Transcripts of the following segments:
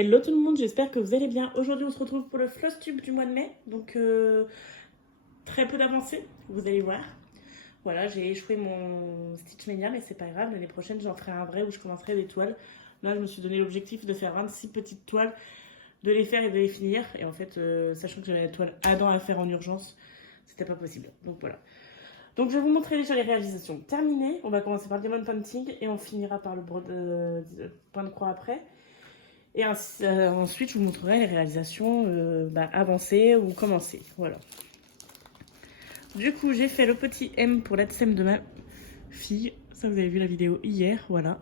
Hello tout le monde, j'espère que vous allez bien. Aujourd'hui on se retrouve pour le floss tube du mois de mai, donc très peu d'avancée, vous allez voir. Voilà, j'ai échoué mon Stitch Mania, mais c'est pas grave, l'année prochaine j'en ferai un vrai où je commencerai des toiles. Là je me suis donné l'objectif de faire 26 petites toiles, de les faire et de les finir. Et en fait, sachant que j'avais la toile Adam à faire en urgence, c'était pas possible, donc voilà. Donc je vais vous montrer déjà les réalisations terminées. On va commencer par le Diamond Painting et on finira par le point de croix après. Et ensuite, je vous montrerai les réalisations avancées ou commencées. Voilà. Du coup, j'ai fait le petit M pour l'ATSEM de ma fille. Ça, vous avez vu la vidéo hier. Voilà.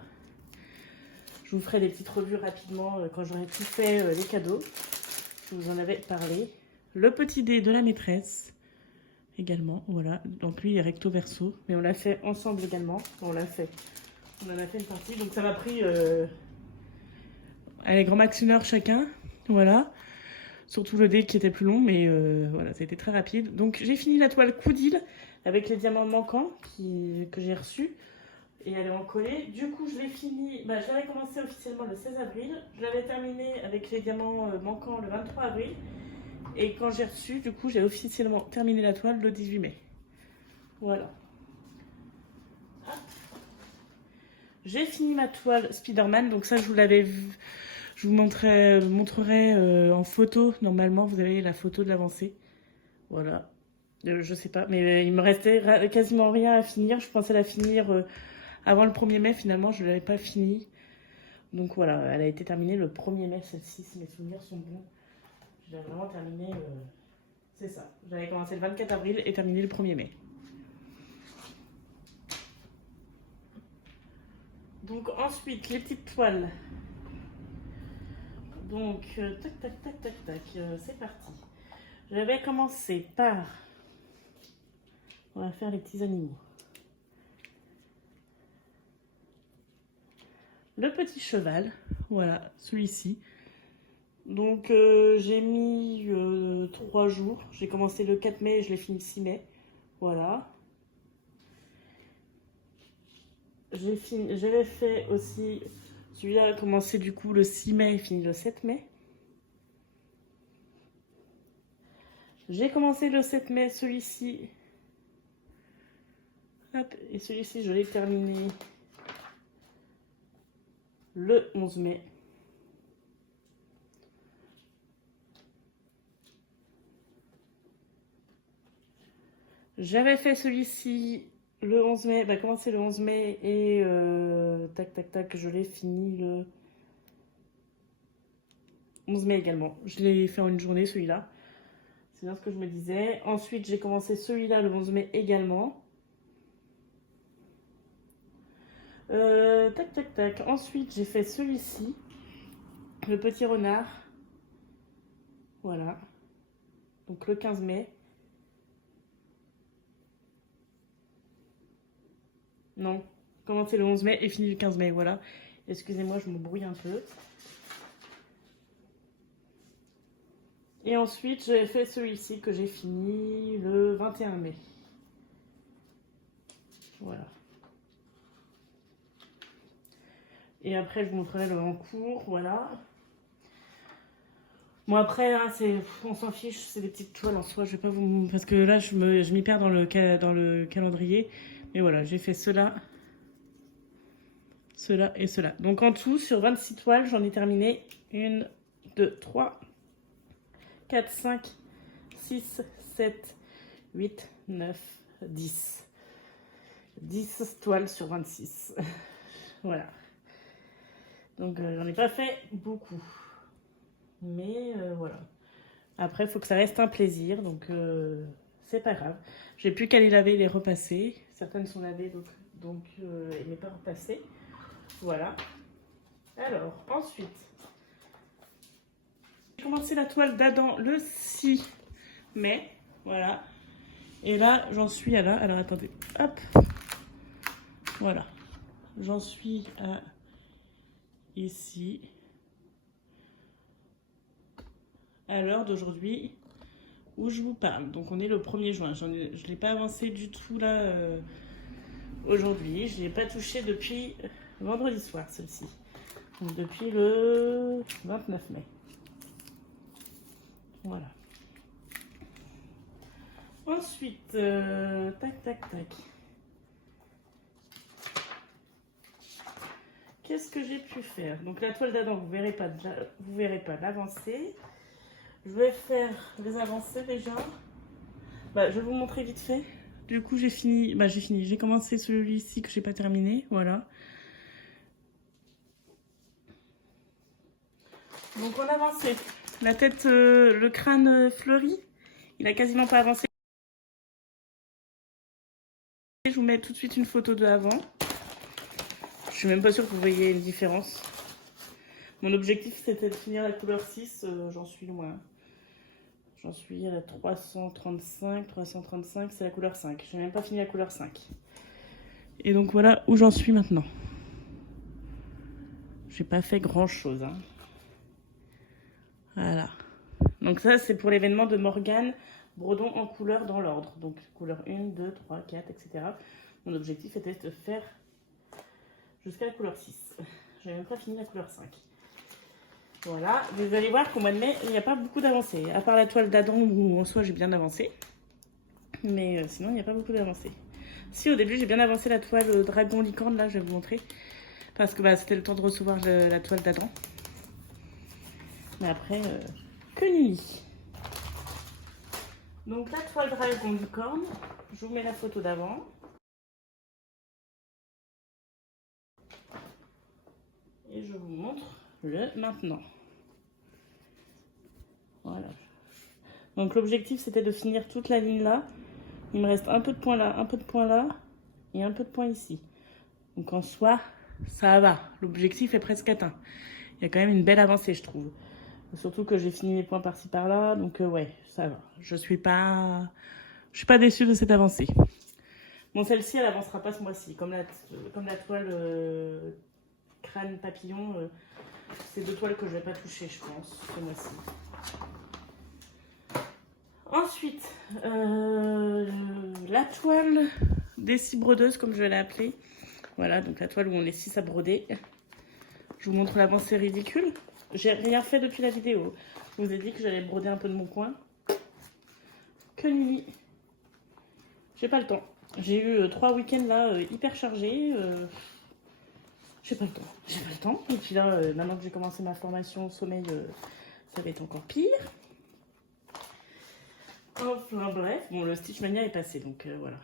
Je vous ferai des petites revues rapidement quand j'aurai tout fait les cadeaux. Je vous en avais parlé. Le petit dé de la maîtresse également. Voilà. Donc lui, il est recto verso. Mais on l'a fait ensemble également. On en a fait une partie. Donc ça m'a pris... Allez, grand max 1 heure chacun, voilà. Surtout le dé qui était plus long, mais voilà, ça a été très rapide. Donc j'ai fini la toile Coudil avec les diamants manquants que j'ai reçus. Et elle est encollée. Du coup, je l'ai fini, je l'avais commencé officiellement le 16 avril. Je l'avais terminé avec les diamants manquants le 23 avril. Et quand j'ai reçu, du coup, j'ai officiellement terminé la toile le 18 mai. Voilà. J'ai fini ma toile Spider-Man, donc ça, je vous l'avais vu. Je vous montrerai en photo. Normalement, vous avez la photo de l'avancée. Voilà. Je sais pas, mais il me restait quasiment rien à finir. Je pensais la finir avant le 1er mai. Finalement, je ne l'avais pas finie. Donc voilà, elle a été terminée le 1er mai, celle-ci, si mes souvenirs sont bons. Je l'ai vraiment terminée, c'est ça. J'avais commencé le 24 avril et terminé le 1er mai. Donc ensuite, les petites toiles. Donc, tac, c'est parti. J'avais commencé par... On va faire les petits animaux. Le petit cheval, voilà, celui-ci. Donc, j'ai mis 3 jours. J'ai commencé le 4 mai et je l'ai fini le 6 mai. Voilà. J'avais fait aussi... Celui-là a commencé du coup le 6 mai et fini le 7 mai. J'ai commencé le 7 mai, celui-ci. Hop, et celui-ci, je l'ai terminé le 11 mai. J'avais fait celui-ci le 11 mai, commencé le 11 mai et je l'ai fini le 11 mai également. Je l'ai fait en une journée celui-là. C'est bien ce que je me disais. Ensuite, j'ai commencé celui-là le 11 mai également. Ensuite, j'ai fait celui-ci, le petit renard. Voilà. Donc le 15 mai. Non, commencé le 11 mai et fini le 15 mai, voilà. Excusez-moi, je me brouille un peu. Et ensuite, j'ai fait celui-ci que j'ai fini le 21 mai. Voilà. Et après, je vous montrerai le en cours, voilà. Bon, après, hein, on s'en fiche, c'est des petites toiles en soi. Je vais pas vous... Parce que là, je m'y perds dans le calendrier. Mais voilà, j'ai fait cela et cela. Donc en tout, sur 26 toiles, j'en ai terminé 1, 2, 3, 4, 5, 6, 7, 8, 9, 10. 10 toiles sur 26. Voilà. Donc j'en ai pas fait beaucoup. Mais voilà. Après, il faut que ça reste un plaisir. Donc c'est pas grave. J'ai plus qu'à les laver et les repasser. Certaines sont lavées, donc il n'est pas repassé. Voilà. Alors, ensuite, j'ai commencé la toile d'Adam le 6 mai. Voilà. Et là, j'en suis à là. Alors, attendez. Hop. Voilà. J'en suis à ici. À l'heure d'aujourd'hui où je vous parle. Donc, on est le 1er juin. Je ne l'ai pas avancé du tout là aujourd'hui. Je n'ai pas touché depuis vendredi soir, celle-ci. Donc, depuis le 29 mai. Voilà. Ensuite, tac, tac, tac. Qu'est-ce que j'ai pu faire? Donc la toile d'Adam, vous verrez pas l'avancée. Je vais faire les avancées déjà. Bah, je vais vous montrer vite fait. Du coup, j'ai fini. Bah, j'ai commencé celui-ci que j'ai pas terminé. Voilà. Donc on avancé. La tête, le crâne fleuri. Il a quasiment pas avancé. Je vous mets tout de suite une photo de avant. Je suis même pas sûre que vous voyez une différence. Mon objectif c'était de finir la couleur 6, j'en suis loin. J'en suis à la 335, c'est la couleur 5. J'ai même pas fini la couleur 5. Et donc voilà où j'en suis maintenant. J'ai pas fait grand chose. Hein. Voilà. Donc ça c'est pour l'événement de Morgane, Brodon en couleur dans l'ordre. Donc couleur 1, 2, 3, 4, etc. Mon objectif était de faire jusqu'à la couleur 6. J'ai même pas fini la couleur 5. Voilà, vous allez voir qu'au mois de mai, il n'y a pas beaucoup d'avancées. À part la toile d'Adam où en soi j'ai bien avancé. Mais sinon, il n'y a pas beaucoup d'avancées. Si au début j'ai bien avancé la toile dragon licorne, là je vais vous montrer. Parce que bah, c'était le temps de recevoir la toile d'Adam. Mais après, que nuit. Donc la toile dragon licorne, je vous mets la photo d'avant. Et je vous montre le maintenant. Voilà. Donc l'objectif c'était de finir toute la ligne là. Il me reste un peu de points là, un peu de points là et un peu de points ici. Donc en soi, ça va. L'objectif est presque atteint. Il y a quand même une belle avancée je trouve. Surtout que j'ai fini mes points par-ci par-là. Donc ouais, ça va. Je suis pas déçue de cette avancée. Bon, celle-ci elle avancera pas ce mois-ci. Comme la toile crâne papillon, c'est deux toiles que je vais pas toucher je pense ce mois-ci. Ensuite, la toile des 6 brodeuses, comme je l'ai appelée. Voilà, donc la toile où on est 6 à broder. Je vous montre l'avancée ridicule. J'ai rien fait depuis la vidéo. Je vous ai dit que j'allais broder un peu de mon coin. Que nuit. J'ai pas le temps. J'ai eu 3 week-ends là hyper chargés. J'ai pas le temps. J'ai pas le temps. Et puis là, maintenant que j'ai commencé ma formation au sommeil, ça va être encore pire. Enfin bref, bon le Stitch Mania est passé donc voilà.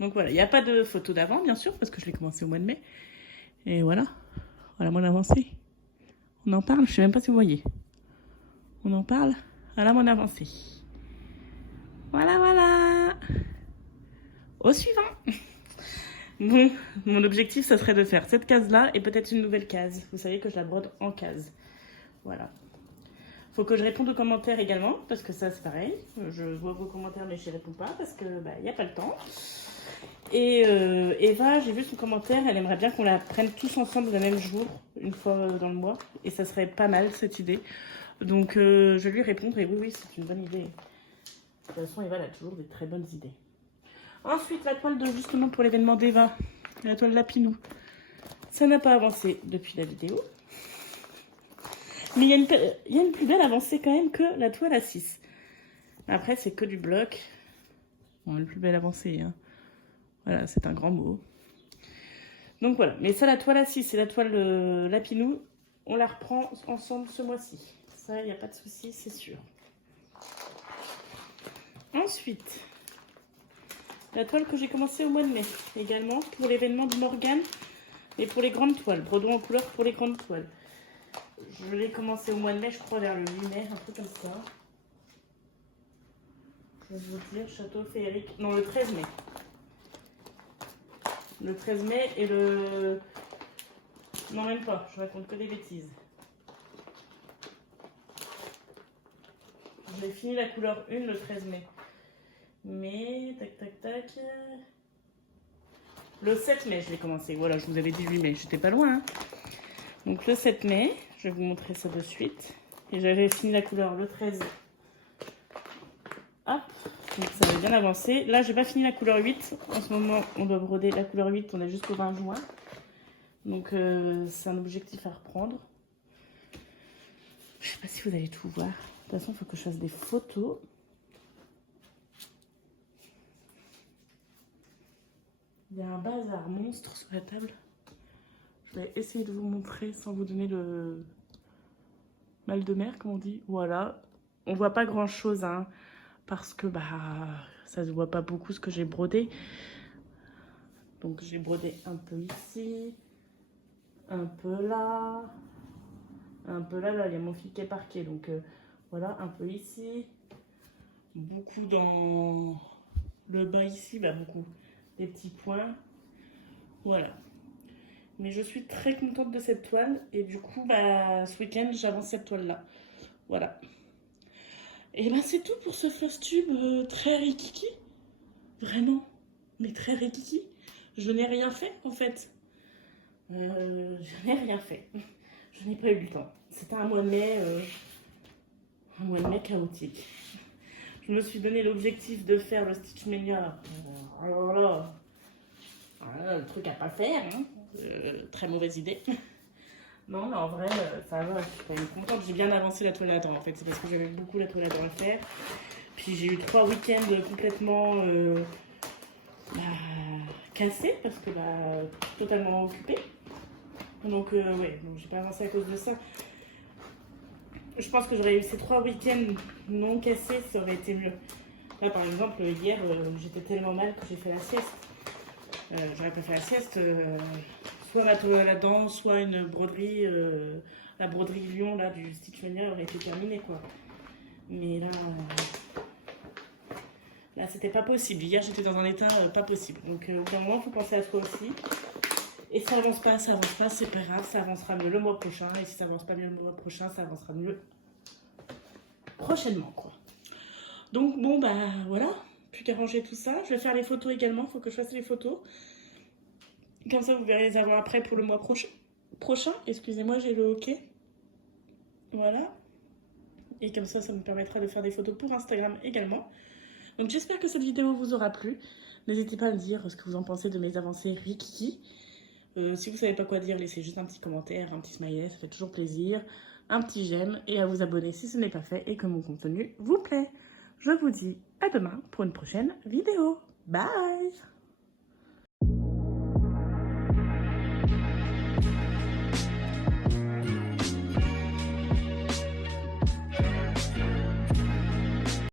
Donc voilà, il n'y a pas de photo d'avant bien sûr parce que je l'ai commencé au mois de mai. Et voilà, voilà mon avancée. On en parle, je sais même pas si vous voyez. On en parle, voilà mon avancée. Voilà, voilà. Au suivant. Bon, mon objectif ça serait de faire cette case là et peut-être une nouvelle case. Vous savez que je la brode en case. Voilà. Faut que je réponde aux commentaires également, parce que ça c'est pareil. Je vois vos commentaires mais je n'y réponds pas parce que bah, y a pas le temps. Et Eva, j'ai vu son commentaire, elle aimerait bien qu'on la prenne tous ensemble le même jour, une fois dans le mois. Et ça serait pas mal cette idée. Donc je vais lui répondre et oui, c'est une bonne idée. De toute façon, Eva elle a toujours des très bonnes idées. Ensuite, la toile de justement pour l'événement d'Eva, la toile Lapinou. Ça n'a pas avancé depuis la vidéo. Mais il y a une plus belle avancée quand même que la toile à 6. Après, c'est que du bloc. Bon, une plus belle avancée. Hein. Voilà, c'est un grand mot. Donc voilà. Mais ça, la toile à 6 et la toile Lapinou, on la reprend ensemble ce mois-ci. Ça, il n'y a pas de souci, c'est sûr. Ensuite, la toile que j'ai commencée au mois de mai. Également pour l'événement de Morgane et pour les grandes toiles. Brodon en couleur pour les grandes toiles. Je l'ai commencé au mois de mai, je crois vers le 8 mai, un truc comme ça. Je vais vous dire, château féerique. Non, le 13 mai. Le 13 mai et le... Non, même pas, je raconte que des bêtises. J'ai fini la couleur 1 le 13 mai. Mais, tac, tac, tac. Le 7 mai, je l'ai commencé. Voilà, je vous avais dit 8 mai, j'étais pas loin. Hein. Donc le 7 mai, je vais vous montrer ça de suite. Et j'avais fini la couleur le 13. Hop, donc ça avait bien avancé. Là, j'ai pas fini la couleur 8. En ce moment, on doit broder la couleur 8, on est jusqu'au 20 juin. Donc c'est un objectif à reprendre. Je sais pas si vous allez tout voir. De toute façon, il faut que je fasse des photos. Il y a un bazar monstre sur la table. Je vais essayer de vous montrer sans vous donner le mal de mer, comme on dit. Voilà. On voit pas grand chose, hein, parce que bah ça se voit pas beaucoup ce que j'ai brodé. Donc j'ai brodé un peu ici, un peu là, là, il y a mon fil qui est parqué. Donc voilà, un peu ici, beaucoup dans le bas ici, bah beaucoup, des petits points. Voilà. Mais je suis très contente de cette toile et du coup, bah, ce week-end, j'avance cette toile-là. Voilà. Et ben c'est tout pour ce floss tube très rikiki. Vraiment, mais très rikiki. Je n'ai rien fait en fait. Je n'ai rien fait. Je n'ai pas eu le temps. C'était un mois de mai chaotique. Je me suis donné l'objectif de faire le Stitch Mania. Alors là, voilà, le truc à pas faire. Hein. Très mauvaise idée. Non, mais en vrai, ça va. Je suis quand même contente. J'ai bien avancé la toile à dents en fait. C'est parce que j'avais beaucoup la toile à dents à faire. Puis j'ai eu 3 week-ends complètement bah, cassés parce que totalement occupée. Donc, ouais, donc j'ai pas avancé à cause de ça. Je pense que j'aurais eu ces 3 week-ends non cassés, ça aurait été mieux. Là, par exemple, hier, j'étais tellement mal que j'ai fait la sieste. J'aurais pas fait la sieste. Soit ma toile à dents, soit une broderie. La broderie Lyon là, du Stitch Mania aurait été terminée, quoi. Mais là c'était pas possible. Hier, j'étais dans un état pas possible. Donc, au bout d'un moment, il faut penser à soi aussi. Et ça avance pas, c'est pas grave, ça avancera mieux le mois prochain. Et si ça avance pas mieux le mois prochain, ça avancera mieux prochainement, quoi. Donc bon, bah voilà, plus qu'à ranger tout ça. Je vais faire les photos également, faut que je fasse les photos. Comme ça, vous verrez les avoir après pour le mois prochain. Excusez-moi, j'ai le OK. Voilà. Et comme ça me permettra de faire des photos pour Instagram également. Donc j'espère que cette vidéo vous aura plu. N'hésitez pas à me dire ce que vous en pensez de mes avancées rikiki. Si vous savez pas quoi dire, laissez juste un petit commentaire, un petit smiley, ça fait toujours plaisir. Un petit j'aime et à vous abonner si ce n'est pas fait et que mon contenu vous plaît. Je vous dis à demain pour une prochaine vidéo. Bye!